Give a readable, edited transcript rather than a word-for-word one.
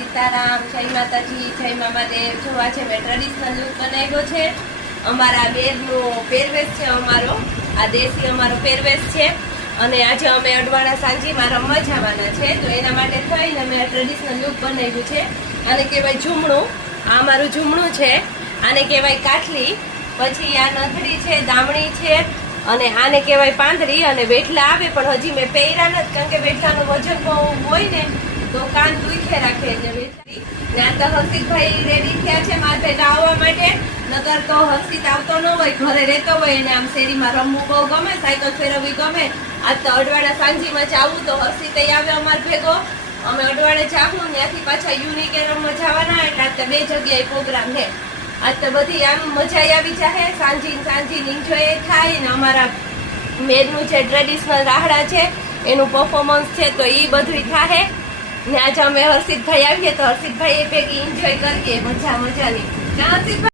સીતારામ, જય માતાજી, જય મામાદેવ. જોવા છે મેં ટ્રેડિશનલ લુક બનાવ્યો છે. અમારા બેરનો પહેરવેશ છે, અમારો આ દેશી અમારો પહેરવેશ છે. અને આજે અમે અડવાણા સાંજીમાં રમવા જવાના છે, તો એના માટે થઈને અમે ટ્રેડિશનલ લુક બનાવ્યું છે. આને કહેવાય ઝૂમણું. આ અમારું ઝૂમણું છે. આને કહેવાય કાઠલી. પછી આ નથડી છે, દામણી છે, અને આને કહેવાય પાંદડી. અને વેઠલા આવે પણ હજી મેં પહેર્યા નથી, કારણ કે વેઠલાનું વજન બહુ હોય ને તો કાન દુખે રાખે. એટલે વેઠલી ત્યાં તો હર્ષિતભાઈ રેડી થયા છે મારા ભેગા આવવા માટે. નકર તો હર્ષિત આવતો ન હોય, ઘરે રહેતો હોય, એને આમ શેરીમાં રમવું બહુ ગમે, સાયકલ ફેરવવી ગમે. આજ તો અડવાણા સાંજીમાં જાવું તો હર્ષિત આવે અમાર ભેગો. અમે અડવાડે જાવું, ત્યાંથી પાછા યુનિક રમવા જવાના. એટલે આજ તો 2 જગ્યાએ પ્રોગ્રામ છે. આજ તો બધી આમ મજા આવી જાય, સાંજી એન્જોય થાય. ને અમારા મેરનું જે ટ્રેડિશનલ રાહડા છે એનું પરફોર્મન્સ છે, તો એ બધું થાય. ને આજે અમે હર્ષિતભાઈ આવીએ તો હર્ષિતભાઈ ભેગી એન્જોય કરીએ મજાની. હર્ષિતભાઈ